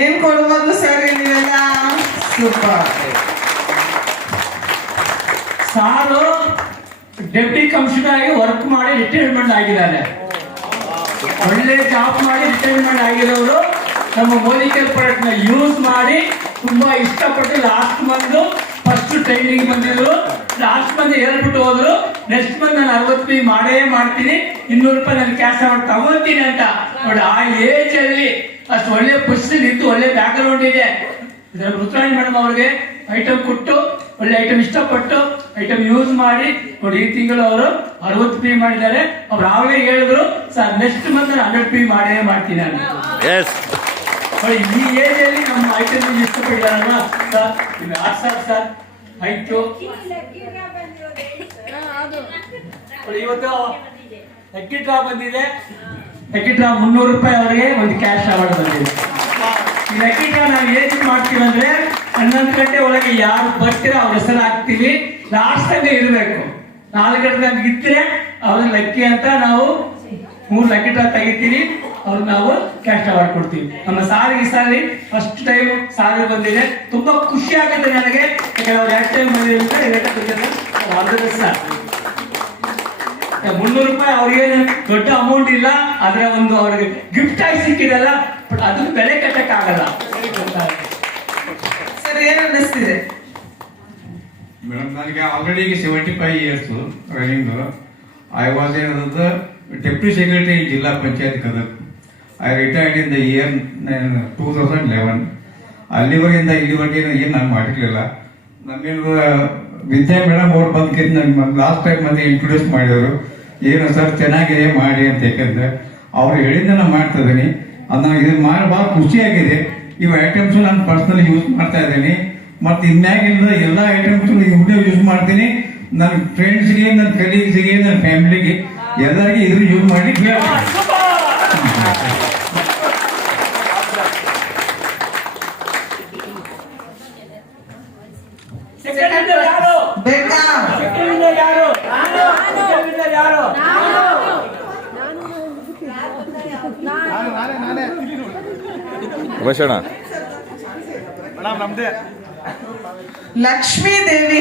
ಏನ್ ಕೊಡ್ಬೋದು ಸರ್ ನೀವೆಲ್ಲ? ಸೂಪರ್. ಸಾರು ಡೆಪ್ಟಿ ಕಮಿಷನರ್ ಆಗಿ ವರ್ಕ್ ಮಾಡಿ ರಿಟೈರ್ಮೆಂಟ್ ಆಗಿದ್ದಾರೆ. ಒಳ್ಳೆ ಜಾಬ್ ಮಾಡಿ ರಿಟೈರ್ಮೆಂಟ್ ಆಗಿರೋರು ನಮ್ಮ ಮೋದಿಕಲ್ ಪ್ರಾಡಕ್ಟ್ ನ ಯೂಸ್ ಮಾಡಿ ತುಂಬಾ ಇಷ್ಟಪಟ್ಟು ಲಾಸ್ಟ್ ಮಂತ್ ಫಸ್ಟ್ ಟ್ರೈನಿಂಗ್ ಬಂದಿದ್ರು. ಲಾಸ್ಟ್ ಮಂತ್ ಹೇಳ್ಬಿಟ್ಟು ಹೋದ್ರು, ನೆಕ್ಸ್ಟ್ ಮಂತ್ ನಾನು 60 ಮಾಡೇ ಮಾಡ್ತೀನಿ, 200 ರೂಪಾಯಿ ನಾನು ಕ್ಯಾಶ್ ಅಮೌಂಟ್ ತಗೋತೀನಿ ಅಂತ. ನೋಡಿ, ಆ ಏಜ್ ಅಲ್ಲಿ ಅಷ್ಟು ಒಳ್ಳೆ ಪೊಸಿಷನ್ ಇತ್ತು, ಒಳ್ಳೆ ಬ್ಯಾಕ್ ಗ್ರೌಂಡ್ ಇದೆ. ಋತುರಾಣಿ ಮೇಡಮ್ ಅವ್ರಿಗೆ ಐಟಮ್ ಕೊಟ್ಟು ಒಳ್ಳೆ ಐಟಮ್ ಇಷ್ಟಪಟ್ಟು ಐಟಮ್ ಯೂಸ್ ಮಾಡಿ ನೋಡಿ ಈ ತಿಂಗಳು ಅವರು 60 ಪಿ ಮಾಡಿದ್ದಾರೆ. ಅವ್ರು ಆವಾಗಲೇ ಹೇಳಿದ್ರು, ಸರ್ ನೆಕ್ಸ್ಟ್ ಮಂತ್ 100 ಪಿ ಮಾಡೇ ಮಾಡ್ತೀನಿ ನಾನು. ಈ ಏಜ್ ಅಲ್ಲಿ ನಮ್ಮ ಐಟಮ್ ಇಷ್ಟಪಟ್ಟಿದಾರಲ್ವಾ ಸರ್, ಇದು ಸರ್ ಆಯ್ತು. ಇವತ್ತು ಲಕ್ಕಿ ಡ್ರಾ ಬಂದಿದೆ. ಲಕ್ಕಿ ಡ್ರಾ 300 ರೂಪಾಯಿ ಅವರಿಗೆ ಒಂದು ಕ್ಯಾಶ್ ಅವಾರ್ಡ್ ಬಂದಿದೆ. ಈ ಲಕ್ಕಿ ಡ್ರಾ ನಾವು ಏನ್ ಮಾಡ್ತೀವಿ ಅಂದ್ರೆ 11 ಗಂಟೆ ಒಳಗೆ ಯಾರು ಬರ್ತೀರಾ ಅವ್ರ ಹೆಸರು ಹಾಕ್ತಿವಿ. ಲಾಸ್ಟ್ ಟೈಮ್ ಇರಬೇಕು. 4 ಗಂಟೆ ಇದ್ರೆ ಅವ್ರ ಲಕ್ಕಿ ಅಂತ ನಾವು 3 ಲಕ್ಕಿ ಡ್ರಾ ತೆಗಿತೀವಿ. ಅವ್ರಿಗೆ ನಾವು ಕ್ಯಾಶ್ ಅವಾರ್ಡ್ ಕೊಡ್ತೀವಿ. ನಮ್ಮ ಸಾರಿಗೆ ಈ ಸಾರಿ ಫಸ್ಟ್ ಟೈಮ್ ಸಾರಿಗೆ ಬಂದಿದೆ. ತುಂಬಾ ಖುಷಿ ಆಗುತ್ತೆ ನನಗೆ. ಯಾಕಂದ್ರೆ ಅವ್ರು 2 ಟೈಮ್ ಬಂದಿರೋದ್ರಿಂದ ಸರ್ 300 ರೂಪಾಯಿ ಅವ್ರಿಗೆ ದೊಡ್ಡ ಅಮೌಂಟ್ ಇಲ್ಲ, ಆದ್ರೆ ಒಂದು ಅವ್ರಿಗೆ ಗಿಫ್ಟ್ ಆಗಿ ಸಿಕ್ಕಿದಲ್ಲ, ಬಟ್ ಅದನ್ನ ಬೆಲೆ ಕಟ್ಟಕ್ ಆಗಲ್ಲ. ಸರ್ ಏನ್ ಅನ್ನಿಸ್ತಿದೆ? ಮೇಡಮ್, ನನಗೆ already 75 years running. I was deputy secretary in Zilla Panchayat Gadag. I retired in the year 2011. ಅಲ್ಲಿವರೆಗಿಂದ ಇಲ್ಲಿವರೆಗೆ ಏನು ನಾನು ಮಾಡಿರಲಿಲ್ಲ. ನಮಗೆ ವಿದ್ಯಾ ಮೇಡಮ್ ಅವ್ರು ಬಂದ್ಕಿಂತ ನನಗೆ ಲಾಸ್ಟ್ ಟೈಮ್ ಮತ್ತೆ ಇಂಟ್ರೊಡ್ಯೂಸ್ ಮಾಡಿದರು. ಏನು ಸರ್ ಚೆನ್ನಾಗಿದೆ ಮಾಡಿ ಅಂತ. ಯಾಕಂದ್ರೆ ಅವ್ರು ಹೇಳಿದ್ದ ನಾನು ಮಾಡ್ತಾ ಇದ್ದೀನಿ. ಅದನ್ನ ಇದನ್ನ ಮಾಡಿ ಭಾಳ ಖುಷಿಯಾಗಿದೆ. ಇವು ಐಟಮ್ಸ್ ನಾನು ಪರ್ಸನಲಿ ಯೂಸ್ ಮಾಡ್ತಾ ಇದ್ದೀನಿ. ಮತ್ತು ಇನ್ಮ್ಯಾಗಿಂದ ಎಲ್ಲ ಐಟಮ್ಸ್ ಇವ್ನೇ ಯೂಸ್ ಮಾಡ್ತೀನಿ. ನನ್ನ ಫ್ರೆಂಡ್ಸ್ಗೆ, ನನ್ನ ಕಲೀಗ್ಸ್ಗೆ, ನನ್ನ ಫ್ಯಾಮಿಲಿಗೆ ಎಲ್ಲರಿಗೆ ಇದ್ರ ಯೂಸ್ ಮಾಡಿ ಲಕ್ಷ್ಮೀ ದೇವಿ